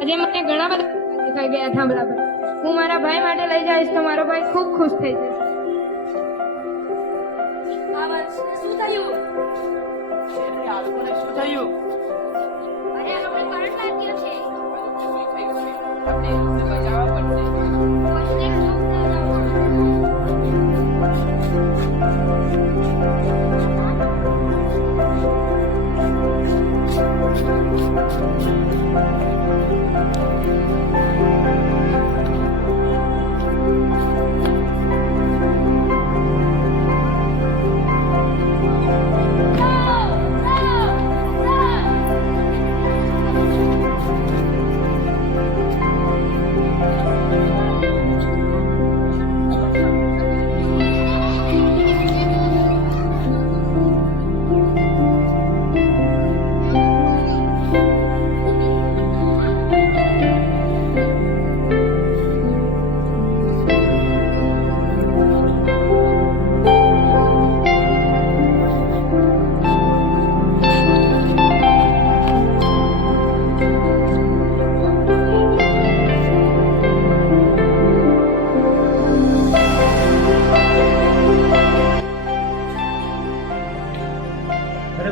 આજે મને ઘણા બધા દેખાઈ ગયા થાંભલા પર. હું મારા ભાઈ માટે લઈ જઈશ તો મારો ભાઈ ખૂબ ખુશ થઈ જશે. આ વર્ષે શું થયું? આ લોકોને શું થયું? અરે આ લોકોને કરંટ લાગ્યો છે. આપણે એમને બચાવવા પડશે. કોઈને શું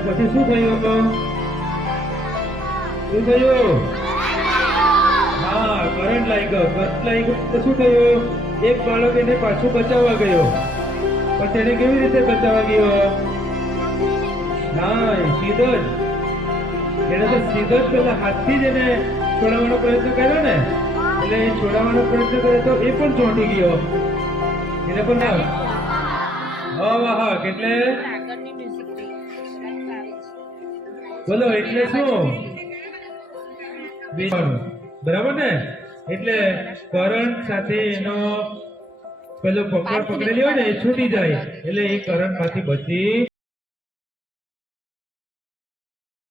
પછી શું થયું? શું થયું? હા, કરંટ લાગ્યો. કરંટ લાગ્યો તો શું થયું? એક બાળક એને પાછું બચાવવા ગયો, પણ તેને કેવી રીતે બચાવવા ગયો? ના, સીધો જ એને તો સીધો જ પેલા હાથથી જ એને છોડાવવાનો પ્રયત્ન કર્યો ને, એટલે એ છોડાવવાનો પ્રયત્ન કર્યો તો એ પણ ચોંટી ગયો. એને પણ ના હા કેટલે બોલો એટલે શું? બરાબર ને? એટલે કરંટ સાથે એનો પેલો પકડેલી હોય ને એ છૂટી જાય, એટલે એ કરંટ માંથી બચી